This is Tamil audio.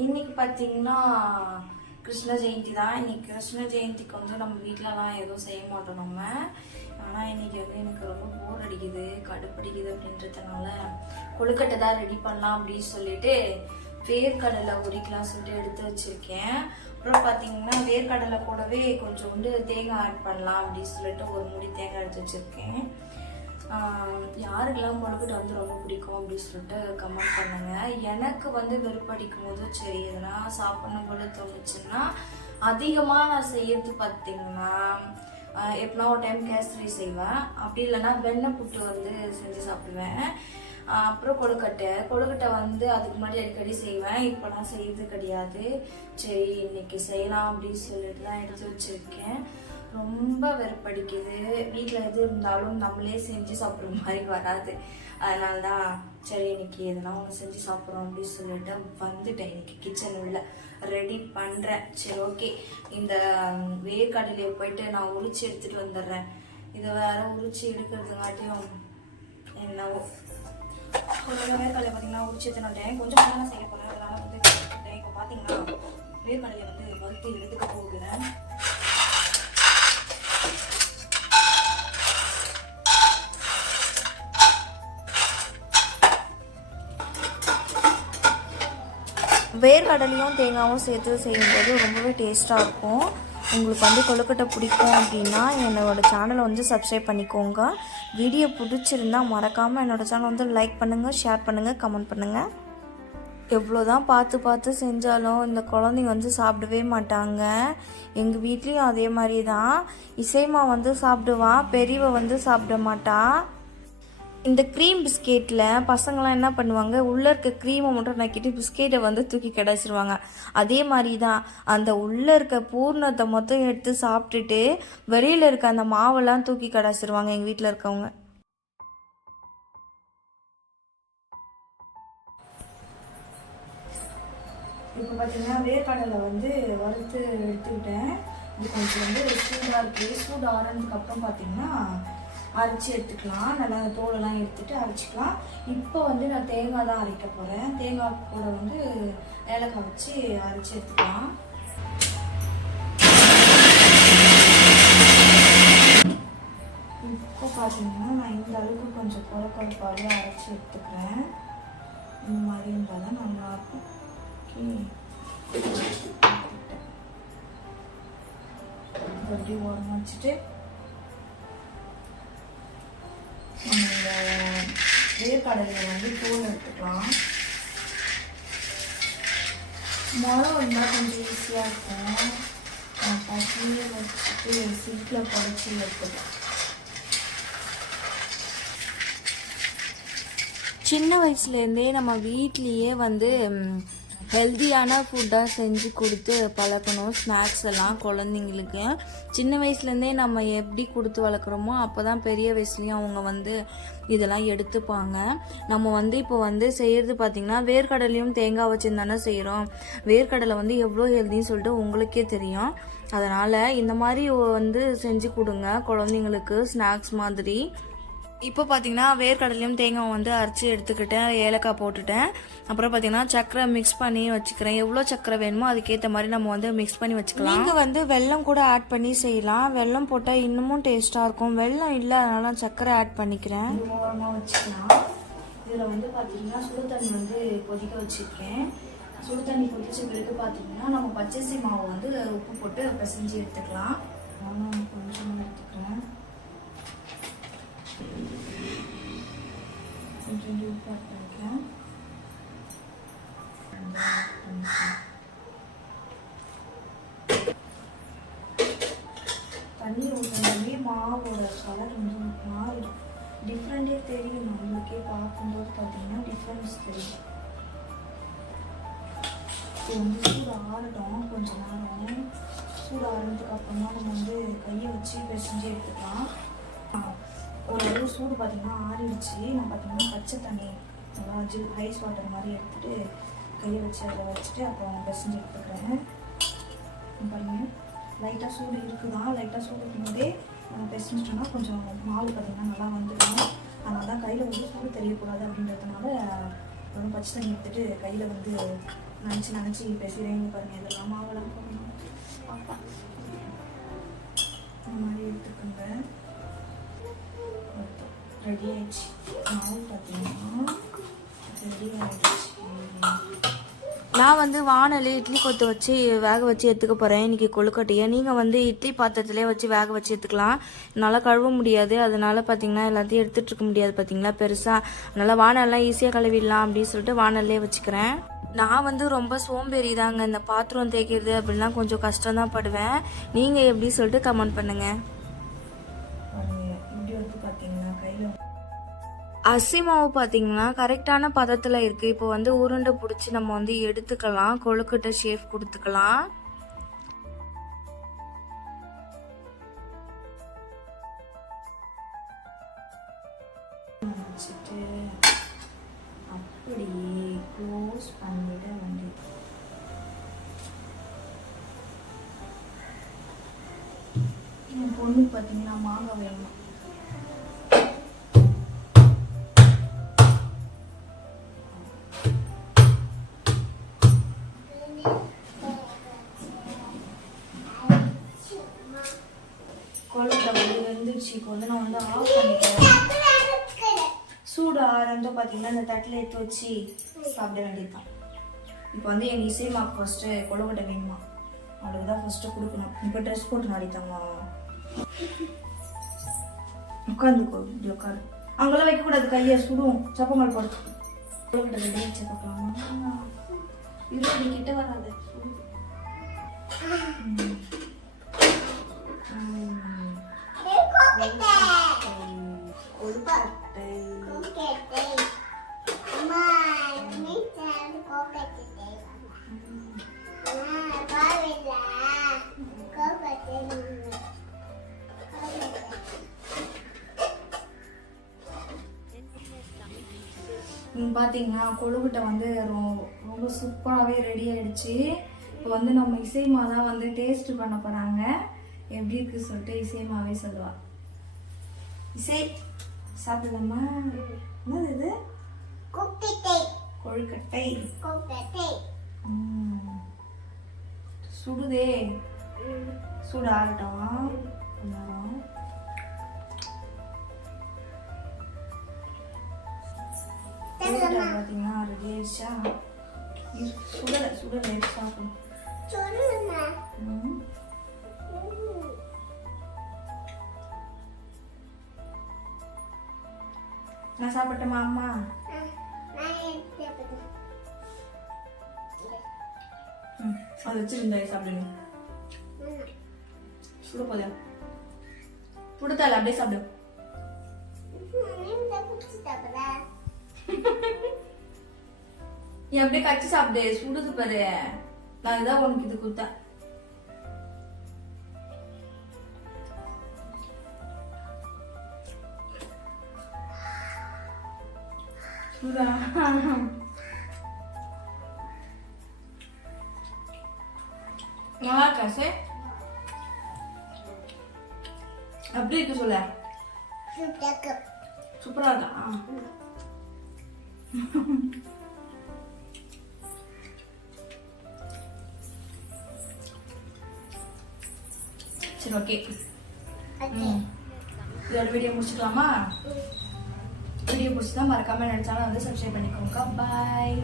இன்னைக்கு பார்த்தீங்கன்னா கிருஷ்ண ஜெயந்தி தான். இன்னைக்கு கிருஷ்ண ஜெயந்திக்கு வந்து நம்ம வீட்டிலலாம் எதுவும் செய்ய மாட்டோம் நம்ம. ஆனால் இன்னைக்கு வந்து எனக்கு ரொம்ப போர் அடிக்குது, கடுப்படிக்குது அப்படின்றதுனால கொழுக்கட்டை தான் ரெடி பண்ணலாம் அப்படின்னு சொல்லிட்டு வேர்க்கடலை உரிக்கலாம் சொல்லிட்டு எடுத்து வச்சிருக்கேன். அப்புறம் பார்த்தீங்கன்னா வேர்க்கடலை கூடவே கொஞ்சோண்டு தேங்காய் ஆட் பண்ணலாம் அப்படின்னு சொல்லிட்டு ஒரு முடி தேங்காய் எடுத்து வச்சிருக்கேன். யாருக்கெல்லாம் கொழுக்கட்டை வந்து ரொம்ப பிடிக்கும் அப்படின்னு சொல்லிட்டு கமெண்ட் பண்ணுங்க. எனக்கு வந்து வெறுப்படிக்கும் போது சரி எதனா சாப்பிடணும் போல தோணுச்சுன்னா அதிகமாக நான் செய்யறது பார்த்தீங்கன்னா எப்படின்னா ஒரு டைம் கேசரி செய்வேன், அப்படி இல்லைன்னா வெண்ணெய் புட்டு வந்து செஞ்சு சாப்பிடுவேன். அப்புறம் கொழுக்கட்டை வந்து அதுக்கு முன்னாடி அடிக்கடி செய்வேன், இப்போ நான் செய்யறது கிடையாது. சரி இன்னைக்கு செய்யலாம் அப்படின்னு சொல்லிட்டு தான் எடுத்து வச்சிருக்கேன். ரொம்ப வெறுப்படிக்குது. வீட்டில் எது இருந்தாலும் நம்மளே செஞ்சு சாப்பிட்ற மாதிரி வராது. அதனால தான் சரி இன்னைக்கு எதனா ஒன்று செஞ்சு சாப்பிட்றோம் அப்படின்னு சொல்லிட்டு வந்துட்டேன். இன்னைக்கு கிச்சன் உள்ள ரெடி பண்ணுறேன். சரி ஓகே, இந்த வேர்க்கடலையை போயிட்டு நான் உரிச்சு எடுத்துகிட்டு வந்துடுறேன். இதை வேற உரிச்சு எடுக்கிறதுங்காட்டியும் என்னவோ ஒரு வேர்க்கடலை பார்த்தீங்கன்னா உரிச்சு எடுத்துட்டேன். கொஞ்சம் தான் செய்ய போகிறேன். அதனால வந்து இப்போ பார்த்தீங்கன்னா வேர்க்கடலையை வந்து வறுத்து எடுத்துக்க போகிறேன். வேர்க்கடலையும் தேங்காயும் சேர்த்து செய்யும்போது ரொம்பவே டேஸ்ட்டாக இருக்கும். உங்களுக்கு வந்து கொழுக்கட்டை பிடிக்கும் அப்படின்னா என்னோடய சேனலை வந்து சப்ஸ்கிரைப் பண்ணிக்கோங்க. வீடியோ பிடிச்சிருந்தால் மறக்காமல் என்னோடய சேனல் வந்து லைக் பண்ணுங்கள், ஷேர் பண்ணுங்கள், கமெண்ட் பண்ணுங்கள். எவ்வளோதான் பார்த்து செஞ்சாலும் இந்த குழந்தைங்க வந்து சாப்பிடவே மாட்டாங்க. எங்கள் வீட்லேயும் அதே மாதிரி தான். இசைமா வந்து சாப்பிடுவான், பெரியவ வந்து சாப்பிட மாட்டா. இந்த க்ரீம் பிஸ்கெட்டில் பசங்களாம் என்ன பண்ணுவாங்க, உள்ளே இருக்க க்ரீமை மட்டும் நக்கிட்டு பிஸ்கெட்டை வந்து தூக்கி கிடச்சிருவாங்க. அதே மாதிரி தான் அந்த உள்ளே இருக்க பூர்ணத்தை மொத்தம் எடுத்து சாப்பிட்டுட்டு வெளியில் இருக்க அந்த மாவெல்லாம் தூக்கி கிடச்சிருவாங்க எங்கள் வீட்டில் இருக்கவங்க. இப்போ பார்த்தீங்கன்னா வேர்க்கடலை வந்து வறுத்து எடுத்துக்கிட்டேன். இது கொஞ்சம் வந்து சூடாக இருக்குது. சூடு ஆறதுக்கு அப்புறம் பார்த்தீங்கன்னா அரைச்சி எடுத்துக்கலாம். நல்லா அந்த தோலெல்லாம் எடுத்துட்டு அரைச்சிக்கலாம். இப்போ வந்து நான் தேங்காய் தான் அரைக்க போகிறேன். தேங்காய் கூட வந்து ஏலக்காய் வச்சு அரைச்சி எடுத்துக்கலாம். இப்போ பார்த்தீங்கன்னா நான் இந்த அளவுக்கு கொஞ்சம் குழப்பாக அரைச்சி எடுத்துக்கிறேன். இந்த மாதிரி இருந்தால் தான் நல்லாயிருக்கும். ஓகே, ஓரமாக வச்சுட்டு இந்த வேர்க்கடலையை வந்து தோல் எடுத்துக்கலாம். மரம் இருந்தால் கொஞ்சம் ஈஸியாக இருக்கும். பசியை வச்சுட்டு சிங்கில் பொடிச்சு எடுத்துக்கலாம். சின்ன வயசுலேருந்தே நம்ம வீட்லேயே வந்து ஹெல்த்தியான ஃபுட்டாக செஞ்சு கொடுத்து பழக்கணும். ஸ்நாக்ஸ் எல்லாம் குழந்தைங்களுக்கு சின்ன வயசுலேருந்தே நம்ம எப்படி கொடுத்து வளர்க்குறோமோ அப்போ தான் பெரிய வயசுலேயும் அவங்க வந்து இதெல்லாம் எடுத்துப்பாங்க. நம்ம வந்து இப்போ வந்து செய்கிறது பார்த்திங்கன்னா வேர்க்கடலையும் தேங்காய் வச்சுருந்தானே செய்கிறோம். வேர்க்கடலை வந்து எவ்வளோ ஹெல்த்தின்னு சொல்லிட்டு உங்களுக்கே தெரியும். அதனால் இந்த மாதிரி வந்து செஞ்சு கொடுங்க குழந்தைங்களுக்கு ஸ்நாக்ஸ் மாதிரி. இப்போ பார்த்தீங்கன்னா வேர்க்கடலையும் தேங்காய் வந்து அரைச்சி எடுத்துக்கிட்டேன், ஏலக்காய் போட்டுட்டேன். அப்புறம் பார்த்தீங்கன்னா சக்கரை மிக்ஸ் பண்ணி வச்சுக்கிறேன். எவ்வளோ சக்கரை வேணுமோ அதுக்கேற்ற மாதிரி நம்ம வந்து மிக்ஸ் பண்ணி வச்சுக்கலாம். நீங்கள் வந்து வெல்லம் கூட ஆட் பண்ணி செய்யலாம். வெல்லம் போட்டால் இன்னமும் டேஸ்ட்டாக இருக்கும். வெல்லம் இல்லை, அதனால சக்கரை ஆட் பண்ணிக்கிறேன். ஓரமாக வச்சுக்கலாம். இதில் வந்து பார்த்தீங்கன்னா சுடு தண்ணி வந்து கொதிக்க வச்சுருக்கேன். சுடு தண்ணி கொதிச்ச பிறகு பார்த்தீங்கன்னா நம்ம பச்சரிசி மாவு வந்து உப்பு போட்டு பிசைஞ்சு எடுத்துக்கலாம். நானும் கொஞ்சமாக எடுத்துக்கிறேன். கொஞ்சம் உப்பு பண்ணிக்கலாம். தண்ணி ஊற்றினாலே மாவோட கலர் வந்து மாறிடும். டிஃப்ரெண்டே தெரியும் நம்மளுக்கே. பார்க்கும்போது பார்த்தீங்கன்னா டிஃப்ரென்ஸ் தெரியும். இது வந்து சூடு ஆறட்டும் கொஞ்ச நேரம். சூடு ஆறுனதுக்கு அப்புறமா நம்ம வந்து கையை வச்சு பிசைஞ்சு எடுத்துக்கலாம். ஓரளவு சூடு பார்த்தீங்கன்னா ஆறிடுச்சு. நான் பார்த்தீங்கன்னா பச்சை தண்ணி நல்லா ஐஸ் வாட்டர் மாதிரி எடுத்துகிட்டு கையை வச்சு அதை வச்சுட்டு அப்புறம் பிசைஞ்சு எடுத்துக்கிறேன். பாருங்கள் லைட்டாக சூடு இருக்குதான். லைட்டாக சூடு இருக்கும்போதே நம்ம பிசைஞ்சிட்டோம்னா கொஞ்சம் மாவு பார்த்தீங்கன்னா நல்லா வந்துடும். அதனால தான் கையில் வந்து சூடு தெரியக்கூடாது அப்படின்றதுனால அப்புறம் பச்சை தண்ணி எடுத்துட்டு கையில் வந்து நினச்சி பேசுகிறேங்க பாருங்கள். இதெல்லாம் மாவெல்லாம் போகணும் பாப்பா இந்த மாதிரி எடுத்துக்கோங்க. ரெடி ஆயிடுச்சு மாவு பார்த்தீங்கன்னா ரெடி ஆயிடுச்சு. நான் வந்து வானல் இட்லி கொத்து வச்சு வேக வச்சு எடுத்துக்க போகிறேன் இன்றைக்கி கொழுக்கட்டையை. நீங்கள் வந்து இட்லி பாத்திரத்துலேயே வச்சு வேக வச்சு எடுத்துக்கலாம். என்னால் கழுவ முடியாது, அதனால் பார்த்தீங்கன்னா எல்லாத்தையும் எடுத்துகிட்டு இருக்க முடியாது பார்த்தீங்களா பெருசாக. அதனால் வானல்லாம் ஈஸியாக கழுவிடலாம் அப்படின்னு சொல்லிட்டு வானல்லே வச்சுக்கிறேன். நான் வந்து ரொம்ப சோம்பேறி தாங்க, இந்த பாத்திரம் தேய்க்கிறது அப்படின்லாம் கொஞ்சம் கஷ்டம் தான் படுவேன். நீங்கள் எப்படி சொல்லிட்டு கமெண்ட் பண்ணுங்கள். அரிசி மாவு பார்த்தீங்கன்னா கரெக்டான பதத்தில் இருக்குது. இப்போ வந்து உருண்டை பிடிச்சி நம்ம வந்து எடுத்துக்கலாம், கொழுக்கட்டை ஷேப் கொடுத்துக்கலாம். வச்சுட்டு அப்படியே க்ளோஸ் பண்ணிட வேண்டியது. என் பொண்ணு பார்த்தீங்கன்னா மாங்காய் வேணும். கொழுக்கட்டை வந்து வெந்துடுச்சு. இப்போ வந்து நான் வந்து ஆஃப் பண்ணிக்கிறேன். சூடு ஆரஞ்சு பார்த்தீங்கன்னா இந்த தட்டில் எடுத்து வச்சு சாப்பிட வேண்டியதுதான். இப்போ வந்து எங்கள் இசைமாக்கு ஃபஸ்ட்டு கொழுக்கட்டை வேணுமா, அவளுக்கு தான் ஃபஸ்ட்டு கொடுக்கணும். இப்போ ட்ரெஸ் போட்டு நாடித்தாம்மா உட்காந்துக்கோ, இப்படி உட்காரு. அங்கெல்லாம் வைக்கக்கூடாது, கையை சுடும். சப்பங்கள் போடு. கொழுக்கட்டை ரெடி ஆச்சு பார்க்கலாமா? இருபது கிட்ட வராது. பார்த்தீங்கன்னா கொழுக்கட்டை வந்து ரொம்ப சூப்பராகவே ரெடி ஆயிடுச்சு. இப்போ வந்து நம்ம இசைமா தான் வந்து டேஸ்ட் பண்ண போகிறாங்க. எப்படி இருக்கு சொல்லிட்டு இசைமாவே சொல்லுவா. இசை சாப்பிடலாமா? என்னது இது? கொழுக்கட்டை. சுடுதே, சூடு ஆகட்டும். பார்த்தீங்கன்னா ரெடி ஆயிடுச்சா? சுடலை சாப்பிடும். நான் சாப்பிட்டேமா அம்மா? அது வச்சிருந்தா சாப்பிடுங்க. சுட போதா புடுத்தால அப்படியே சாப்பிடு. நீ அப்படியே கச்சி சாப்பிடு, சுடுது பாரு. நான் இதான் உனக்கு இது கொடுத்தேன். நல்லா இருக்கா சார்? அப்படி இருக்கு சொல்ல. சூப்பரா இருக்கா? சரி, ஓகே. இதோட வீடியோ முடிச்சுக்கலாமா? வீடியோ பிடிச்சா மறக்காம என்னோட சேனலை வந்து சப்ஸ்கிரைப் பண்ணிக்கோங்க. பாய்.